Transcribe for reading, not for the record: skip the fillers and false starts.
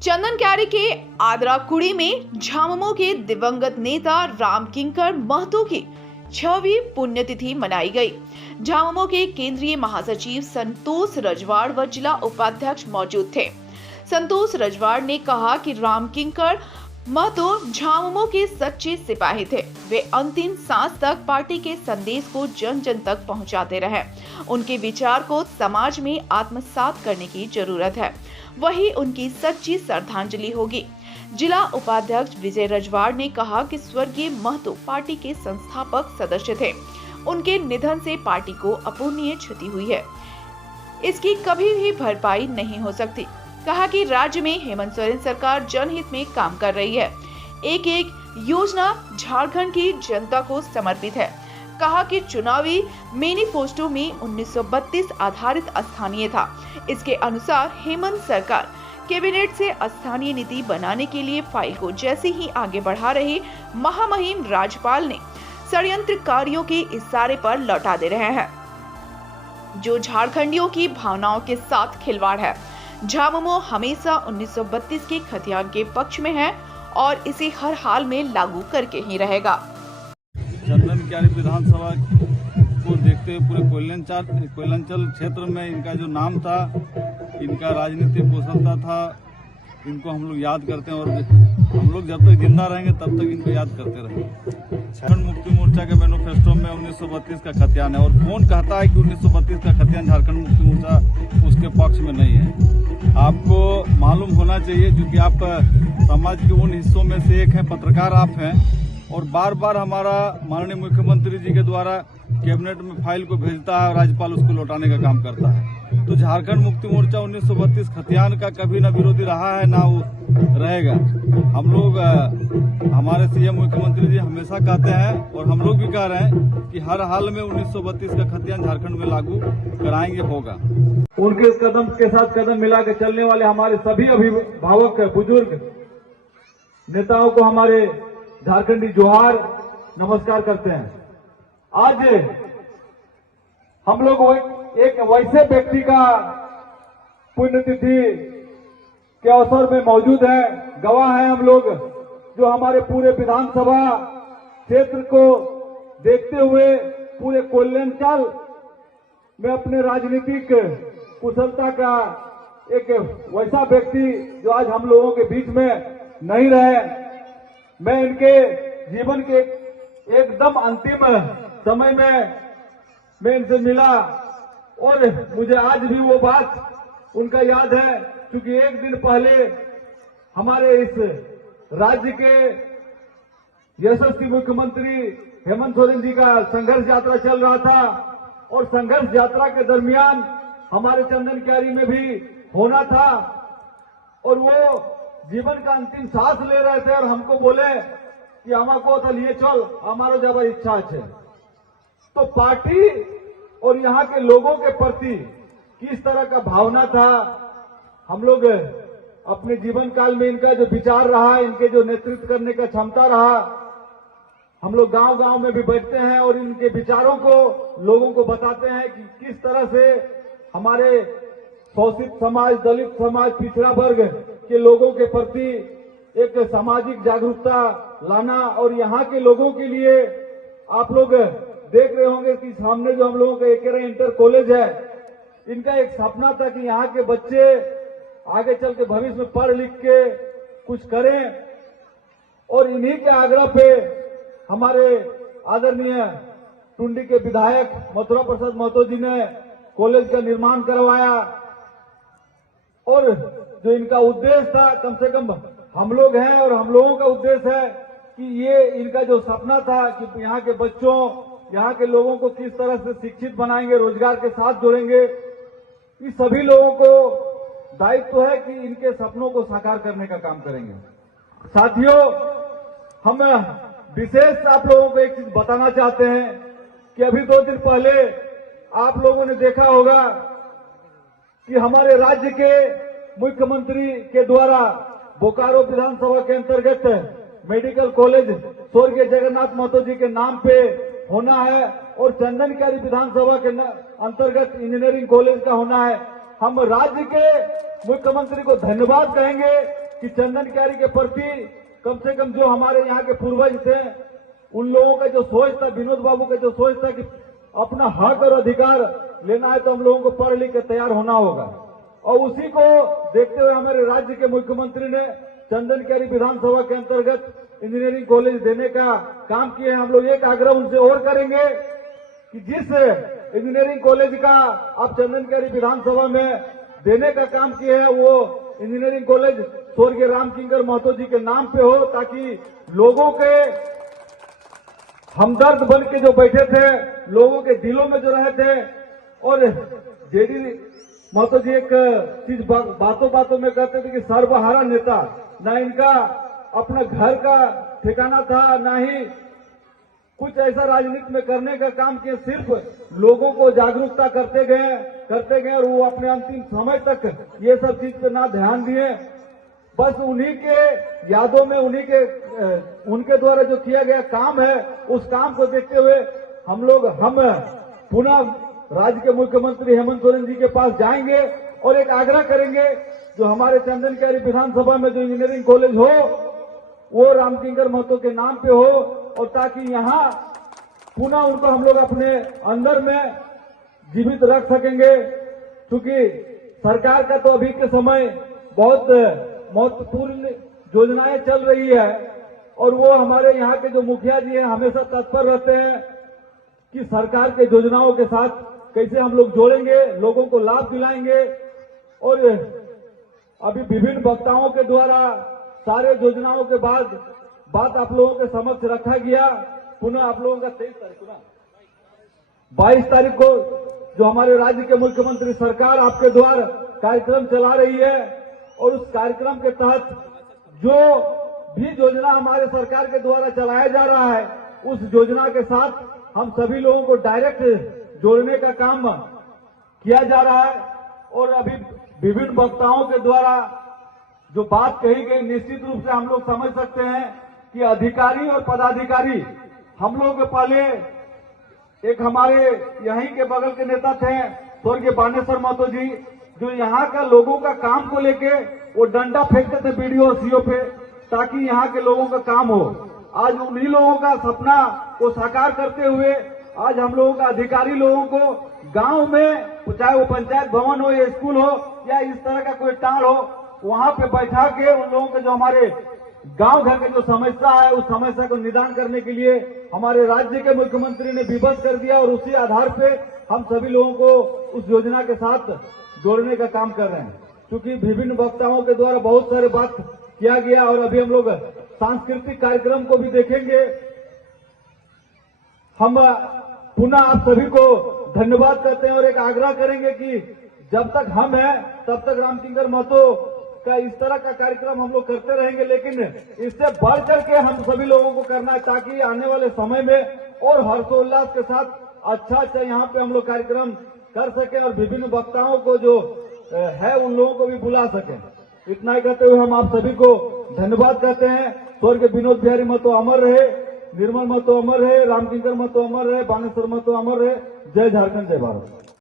चंदन क्यारी के आदराकुड़ी में झामुमो के दिवंगत नेता राम किंकर महतो की 6वीं पुण्यतिथि मनाई गई। झामुमो के केंद्रीय महासचिव संतोष रजवाड़ व जिला उपाध्यक्ष मौजूद थे। संतोष रजवाड़ ने कहा कि राम किंकर महतो झामुमो के सच्चे सिपाही थे। वे अंतिम सांस तक पार्टी के संदेश को जन जन तक पहुंचाते रहे। उनके विचार को समाज में आत्मसात करने की जरूरत है, वही उनकी सच्ची श्रद्धांजलि होगी। जिला उपाध्यक्ष विजय रजवाड़ ने कहा कि स्वर्गीय महतो पार्टी के संस्थापक सदस्य थे। उनके निधन से पार्टी को अपूरणीय क्षति हुई है, इसकी कभी भी भरपाई नहीं हो सकती। कहा कि राज्य में हेमंत सोरेन सरकार जनहित में काम कर रही है। एक एक योजना झारखंड की जनता को समर्पित है। कहा कि चुनावी मैनिफेस्टो में 1932 आधारित स्थानीय था। इसके अनुसार हेमंत सरकार कैबिनेट से स्थानीय नीति बनाने के लिए फाइल को जैसे ही आगे बढ़ा रही महामहिम राज्यपाल ने षड्यंत्रकारियों के इशारे पर लौटा दे रहे हैं, जो झारखंडियों की भावनाओं के साथ खिलवाड़ है। झामुमो हमेशा 1932 के खतियान के पक्ष में है और इसे हर हाल में लागू करके ही रहेगा। चंदन क्यारी विधानसभा को देखते हुए पूरे कोयलांचल क्षेत्र में इनका जो नाम था, इनका राजनीतिक कुशलता था, इनको हम लोग याद करते हैं और हम लोग जब तक जिंदा रहेंगे तब तक इनको याद करते रहेंगे। झारखंड मुक्ति मोर्चा के मैनिफेस्टो में 1932 का खतियान है और कौन कहता है कि 1932 का खतियान झारखंड मुक्ति मोर्चा उसके पक्ष में नहीं है। आपको मालूम होना चाहिए, क्योंकि आप समाज के उन हिस्सों में से एक हैं, पत्रकार आप हैं, और बार बार हमारा माननीय मुख्यमंत्री जी के द्वारा कैबिनेट में फाइल को भेजता है और राज्यपाल उसको लौटाने का काम करता है। तो झारखंड मुक्ति मोर्चा 1932 खतियान का कभी ना विरोधी रहा है, ना वो रहेगा। हम लोग हमारे सीएम मुख्यमंत्री जी हमेशा कहते हैं और हम लोग भी कह रहे हैं कि हर हाल में 1932 का खतियान झारखंड में लागू कराएंगे, होगा। उनके कदम के साथ कदम मिला के चलने वाले हमारे सभी अभिभावक बुजुर्ग नेताओं को हमारे झारखंडी जोहार नमस्कार करते हैं। आज हम लोग एक वैसे व्यक्ति का पुण्यतिथि के अवसर में मौजूद है, गवाह हैं हम लोग, जो हमारे पूरे विधानसभा क्षेत्र को देखते हुए पूरे कोयलांचल में अपने राजनीतिक कुशलता का एक वैसा व्यक्ति जो आज हम लोगों के बीच में नहीं रहे। मैं इनके जीवन के एकदम अंतिम समय में मैं इनसे मिला और मुझे आज भी वो बात उनका याद है, क्योंकि एक दिन पहले हमारे इस राज्य के यशस्वी मुख्यमंत्री हेमंत सोरेन जी का संघर्ष यात्रा चल रहा था और संघर्ष यात्रा के दरमियान हमारे चंदन क्यारी में भी होना था और वो जीवन का अंतिम सांस ले रहे थे और हमको बोले कि हमको तो लिए चल, हमारो जब इच्छा है। तो पार्टी और यहाँ के लोगों के प्रति किस तरह का भावना था, हम लोग अपने जीवन काल में इनका जो विचार रहा, इनके जो नेतृत्व करने का क्षमता रहा, हम लोग गांव गांव में भी बैठते हैं और इनके विचारों को लोगों को बताते हैं कि किस तरह से हमारे शोषित समाज, दलित समाज, पिछड़ा वर्ग के लोगों के प्रति एक सामाजिक जागरूकता लाना। और यहाँ के लोगों के लिए आप लोग देख रहे होंगे कि सामने जो हम लोगों का एक इंटर कॉलेज है, इनका एक सपना था कि यहाँ के बच्चे आगे चल के भविष्य में पढ़ लिख के कुछ करें और इन्हीं के आग्रह पे हमारे आदरणीय टुंडी के विधायक मथुरा प्रसाद महतो जी ने कॉलेज का निर्माण करवाया और जो इनका उद्देश्य था, कम से कम हम लोग हैं और हम लोगों का उद्देश्य है कि ये इनका जो सपना था कि यहाँ के बच्चों, यहाँ के लोगों को किस तरह से शिक्षित बनाएंगे, रोजगार के साथ जोड़ेंगे, इस सभी लोगों को दायित्व है कि इनके सपनों को साकार करने का काम करेंगे। साथियों, हम विशेष आप लोगों को एक चीज बताना चाहते हैं कि अभी 2 दिन पहले आप लोगों ने देखा होगा कि हमारे राज्य के मुख्यमंत्री के द्वारा बोकारो विधानसभा के अंतर्गत मेडिकल कॉलेज स्वर्गीय जगन्नाथ महतो जी के नाम पे होना है और चंदन क्यारी विधानसभा के अंतर्गत इंजीनियरिंग कॉलेज का होना है। हम राज्य के मुख्यमंत्री को धन्यवाद कहेंगे कि चंदन क्यारी के प्रति कम से कम जो हमारे यहाँ के पूर्वज थे, उन लोगों का जो सोच था, विनोद बाबू का जो सोच था कि अपना हक और अधिकार लेना है तो हम लोगों को पढ़ लिख के तैयार होना होगा। और उसी को देखते हुए हमारे राज्य के मुख्यमंत्री ने चंदन क्यारी विधानसभा के अंतर्गत इंजीनियरिंग कॉलेज देने का काम किए। हम लोग एक आग्रह उनसे और करेंगे कि जिस इंजीनियरिंग कॉलेज का आप चंदन क्यारी विधानसभा में देने का काम किए हैं, वो इंजीनियरिंग कॉलेज स्वर्गीय राम किंकर महतो जी के नाम पे हो, ताकि लोगों के हमदर्द बन के जो बैठे थे, लोगों के दिलों में जो रहे थे। और जेडी महतो जी एक चीज बातों बातों में कहते थे कि सर्वहारा नेता, ना इनका अपना घर का ठिकाना था, ना ही कुछ ऐसा राजनीति में करने का काम किया, सिर्फ लोगों को जागरूकता करते गए और वो अपने अंतिम समय तक ये सब चीज पे ना ध्यान दिए। बस उन्हीं के यादों में उनके द्वारा जो किया गया काम है, उस काम को देखते हुए हम पुनः राज्य के मुख्यमंत्री हेमंत सोरेन जी के पास जाएंगे और एक आग्रह करेंगे जो हमारे चंदन क्यारी विधानसभा में जो इंजीनियरिंग कॉलेज हो वो रामकिंकर महतो के नाम पे हो, और ताकि यहाँ पुनः उनको हम लोग अपने अंदर में जीवित रख सकेंगे। क्योंकि सरकार का तो अभी के समय बहुत महत्वपूर्ण योजनाएं चल रही है और वो हमारे यहाँ के जो मुखिया जी हैं हमेशा तत्पर रहते हैं कि सरकार के योजनाओं के साथ कैसे हम लोग जोड़ेंगे, लोगों को लाभ दिलाएंगे। और अभी विभिन्न वक्ताओं के द्वारा सारे योजनाओं के बाद बात आप लोगों के समक्ष रखा गया। पुनः आप लोगों का 22 तारीख को जो हमारे राज्य के मुख्यमंत्री सरकार आपके द्वारा कार्यक्रम चला रही है, और उस कार्यक्रम के तहत जो भी योजना हमारे सरकार के द्वारा चलाया जा रहा है, उस योजना के साथ हम सभी लोगों को डायरेक्ट जोड़ने का काम किया जा रहा है। और अभी विभिन्न वक्ताओं के द्वारा जो बात कही गई, निश्चित रूप से हम लोग समझ सकते हैं कि अधिकारी और पदाधिकारी, हम लोग पहले एक हमारे यहीं के बगल के नेता थे स्वर्गीय बानेश्वर महतो जी, जो यहाँ का लोगों का काम को लेके वो डंडा फेंकते थे बीडीओ और सीओ पे, ताकि यहाँ के लोगों का काम हो। आज उन्हीं लोगों का सपना को साकार करते हुए आज हम लोगों का अधिकारी लोगों को गांव में, चाहे वो पंचायत भवन हो या स्कूल हो या इस तरह का कोई टाड़ हो, वहां पे बैठा के उन लोगों के जो हमारे गांव घर के जो समस्या है उस समस्या को निदान करने के लिए हमारे राज्य के मुख्यमंत्री ने विवश कर दिया, और उसी आधार पे हम सभी लोगों को उस योजना के साथ जोड़ने का काम कर रहे हैं। क्योंकि विभिन्न वक्ताओं के द्वारा बहुत सारे बात किया गया, और अभी हम लोग सांस्कृतिक कार्यक्रम को भी देखेंगे। हम पुनः आप सभी को धन्यवाद करते हैं और एक आग्रह करेंगे कि जब तक हम हैं तब तक रामकिंकर महतो का इस तरह का कार्यक्रम हम लोग करते रहेंगे, लेकिन इससे बढ़ करके हम सभी लोगों को करना है, ताकि आने वाले समय में और हर्षोल्लास के साथ अच्छा यहाँ पे हम लोग कार्यक्रम कर सके और विभिन्न वक्ताओं को जो है उन लोगों को भी बुला सके। इतना ही कहते हुए हम आप सभी को धन्यवाद कहते हैं। स्वर्गीय विनोद बिहारी महतो अमर रहे, निर्मल महतो अमर रहे, रामकिंकर महतो अमर रहे, बानेश्वर महतो अमर रहे। जय झारखंड, जय भारत।